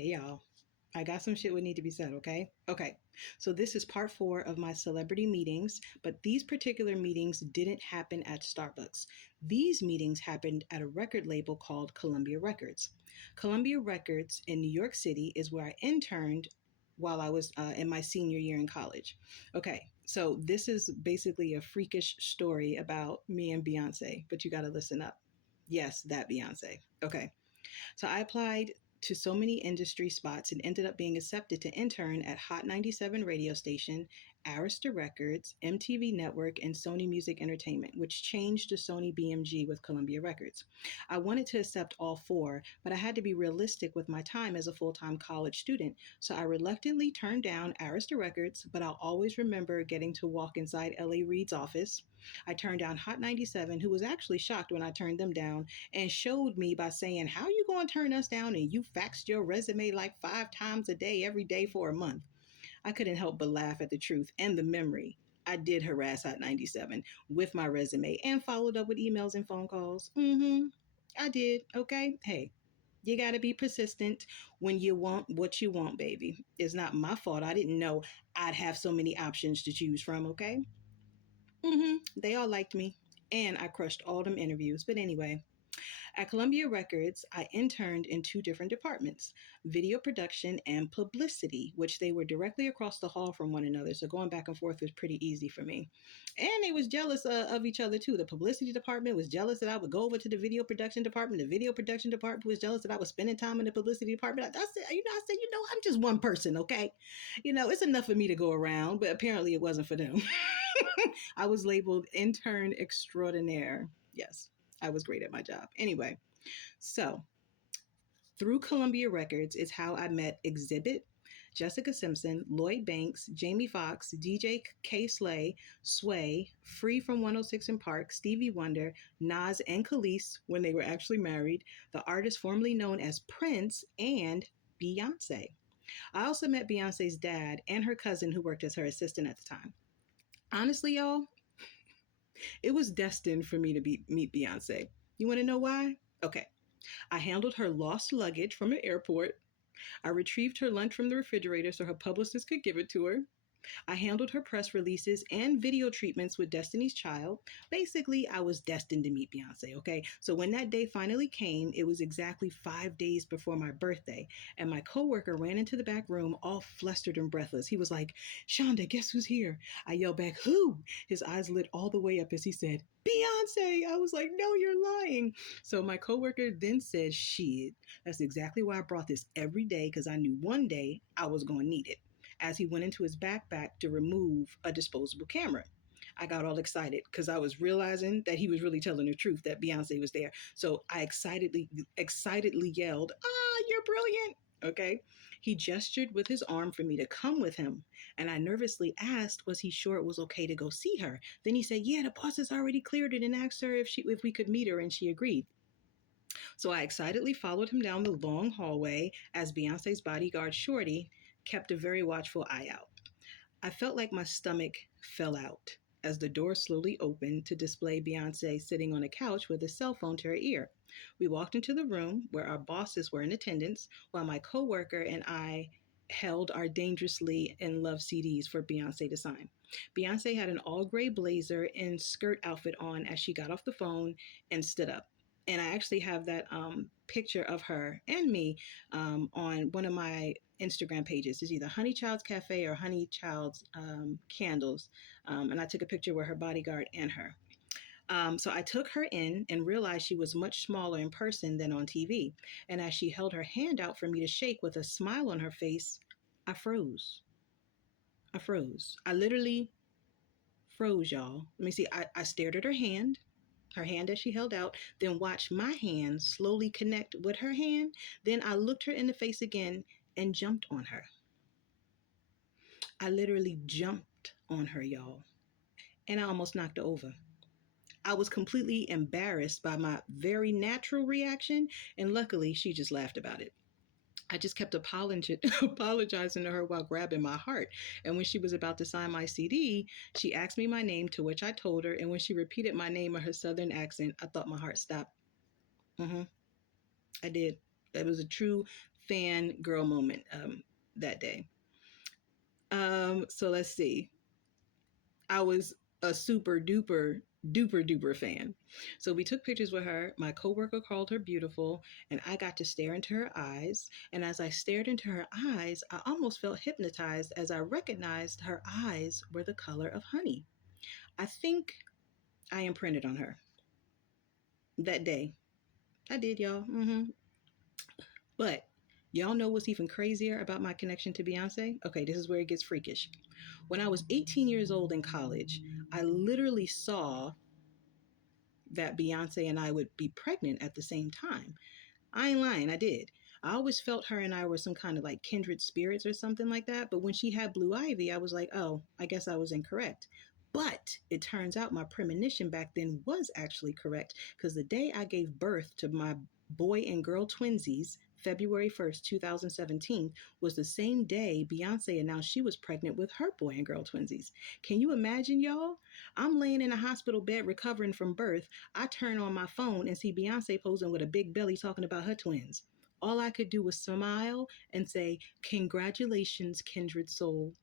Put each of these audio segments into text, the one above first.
Hey y'all, I got some shit would need to be said, okay? Okay, so this is part 4 of my celebrity meetings, but these particular meetings didn't happen at Starbucks. These meetings happened at a record label called Columbia Records. Columbia Records in New York City is where I interned while I was in my senior year in college. Okay, so this is basically a freakish story about me and Beyonce, but you gotta listen up. Yes, that Beyonce. Okay. So I applied to so many industry spots and ended up being accepted to intern at Hot 97 radio station, Arista Records, MTV Network, and Sony Music Entertainment, which changed to Sony BMG with Columbia Records. I wanted to accept all 4, but I had to be realistic with my time as a full-time college student, so I reluctantly turned down Arista Records, but I'll always remember getting to walk inside L.A. Reid's office. I turned down Hot 97, who was actually shocked when I turned them down, and showed me by saying, "How you going to turn us down and you faxed your resume like 5 times a day every day for a month?" I couldn't help but laugh at the truth and the memory. I did harass Hot 97 with my resume and followed up with emails and phone calls. I did, okay? Hey, you got to be persistent when you want what you want, baby. It's not my fault. I didn't know I'd have so many options to choose from, okay? They all liked me, and I crushed all them interviews. But anyway, at Columbia Records, I interned in 2 different departments, video production and publicity, which they were directly across the hall from one another. So going back and forth was pretty easy for me. And they was jealous of each other too. The publicity department was jealous that I would go over to the video production department. The video production department was jealous that I was spending time in the publicity department. I said, I'm just one person, okay? It's enough for me to go around, but apparently it wasn't for them. I was labeled intern extraordinaire. Yes, I was great at my job. Anyway, so through Columbia Records is how I met Exhibit, Jessica Simpson, Lloyd Banks, Jamie Foxx, DJ K. Slay, Sway, Free from 106 in Park, Stevie Wonder, Nas, and Khalees when they were actually married, the artist formerly known as Prince, and Beyonce. I also met Beyonce's dad and her cousin who worked as her assistant at the time. Honestly, y'all, it was destined for me to meet Beyonce. You want to know why? Okay. I handled her lost luggage from an airport. I retrieved her lunch from the refrigerator so her publicist could give it to her. I handled her press releases and video treatments with Destiny's Child. Basically, I was destined to meet Beyonce, okay? So when that day finally came, it was exactly 5 days before my birthday, and my coworker ran into the back room all flustered and breathless. He was like, "Shonda, guess who's here?" I yelled back, "Who?" His eyes lit all the way up as he said, "Beyonce." I was like, "No, you're lying." So my coworker then said, "Shit, that's exactly why I brought this every day, because I knew one day I was going to need it," as he went into his backpack to remove a disposable camera. I got all excited because I was realizing that he was really telling the truth, that Beyonce was there. So I excitedly yelled, "Ah, you're brilliant." Okay. He gestured with his arm for me to come with him. And I nervously asked, was he sure it was okay to go see her? Then he said, "Yeah, the boss has already cleared it," and asked her if we could meet her, and she agreed. So I excitedly followed him down the long hallway as Beyonce's bodyguard, Shorty, kept a very watchful eye out. I felt like my stomach fell out as the door slowly opened to display Beyonce sitting on a couch with a cell phone to her ear. We walked into the room where our bosses were in attendance, while my coworker and I held our Dangerously in Love CDs for Beyonce to sign. Beyonce had an all-gray blazer and skirt outfit on as she got off the phone and stood up. And I actually have that picture of her and me on one of my Instagram pages. It's either Honey Child's Cafe or Honey Child's Candles. And I took a picture with her bodyguard and her. So I took her in and realized she was much smaller in person than on TV. And as she held her hand out for me to shake with a smile on her face, I froze. I literally froze, y'all. Let me see. I stared at her hand as she held out, then watched my hand slowly connect with her hand. Then I looked her in the face again and jumped on her. I literally jumped on her, y'all. And I almost knocked her over. I was completely embarrassed by my very natural reaction, and luckily she just laughed about it. I just kept apologizing to her while grabbing my heart. And when she was about to sign my CD, she asked me my name, to which I told her. And when she repeated my name in her Southern accent, I thought my heart stopped. I did. That was a true fangirl moment that day. So let's see. I was a super duper fan. So we took pictures with her. My coworker called her beautiful, and I got to stare into her eyes. And as I stared into her eyes, I almost felt hypnotized as I recognized her eyes were the color of honey. I think I imprinted on her that day. I did, y'all. But y'all know what's even crazier about my connection to Beyonce? Okay, this is where it gets freakish. When I was 18 years old in college, I literally saw that Beyonce and I would be pregnant at the same time. I ain't lying, I did. I always felt her and I were some kind of like kindred spirits or something like that. But when she had Blue Ivy, I was like, oh, I guess I was incorrect. But it turns out my premonition back then was actually correct because the day I gave birth to my boy and girl twinsies, February 1st, 2017, was the same day Beyonce announced she was pregnant with her boy and girl twinsies. Can you imagine, y'all? I'm laying in a hospital bed recovering from birth. I turn on my phone and see Beyonce posing with a big belly talking about her twins. All I could do was smile and say, congratulations, kindred soul.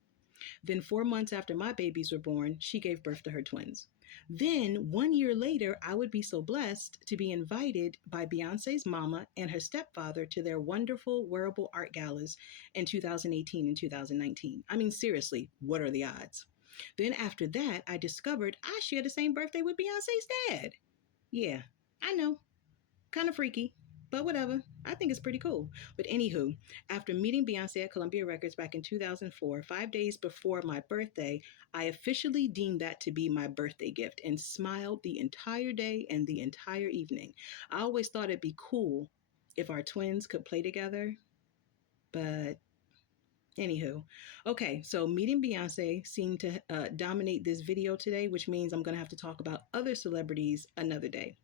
Then, 4 months after my babies were born, she gave birth to her twins. Then, 1 year later, I would be so blessed to be invited by Beyonce's mama and her stepfather to their wonderful wearable art galas in 2018 and 2019. I mean, seriously, what are the odds? Then, after that, I discovered I share the same birthday with Beyonce's dad. Yeah, I know, kind of freaky, but whatever. I think it's pretty cool. But anywho, after meeting Beyonce at Columbia Records back in 2004, 5 days before my birthday, I officially deemed that to be my birthday gift and smiled the entire day and the entire evening. I always thought it'd be cool if our twins could play together, but anywho, okay, so meeting Beyonce seemed to dominate this video today, which means I'm going to have to talk about other celebrities another day.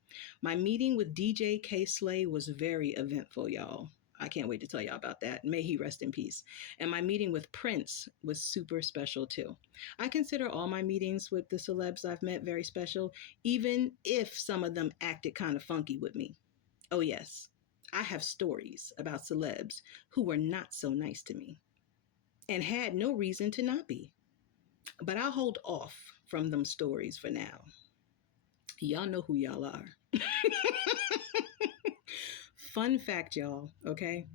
My meeting with DJ K Slay was very eventful, y'all. I can't wait to tell y'all about that. May he rest in peace. And my meeting with Prince was super special too. I consider all my meetings with the celebs I've met very special, even if some of them acted kind of funky with me. Oh, yes, I have stories about celebs who were not so nice to me and had no reason to not be. But I'll hold off from them stories for now. Y'all know who y'all are. Fun fact, y'all, okay?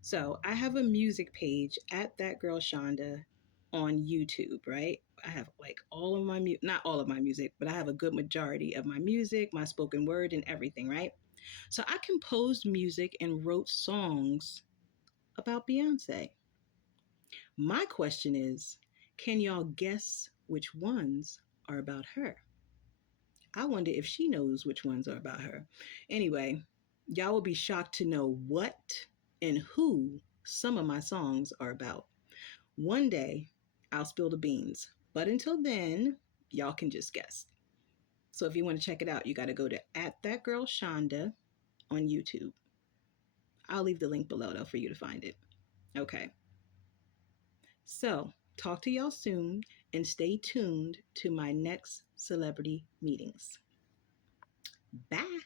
So I have a music page at That Girl Shonda on YouTube, right? I have like all of my not all of my music, but I have a good majority of my music, my spoken word, and everything, right? So I composed music and wrote songs about Beyonce. My question is, can y'all guess which ones are about her? I wonder if she knows which ones are about her. Anyway, y'all will be shocked to know what and who some of my songs are about. One day, I'll spill the beans. But until then, y'all can just guess. So if you want to check it out, you got to go to @thatgirlshonda on YouTube. I'll leave the link below though for you to find it. Okay. So, talk to y'all soon and stay tuned to my next celebrity meetings. Bye.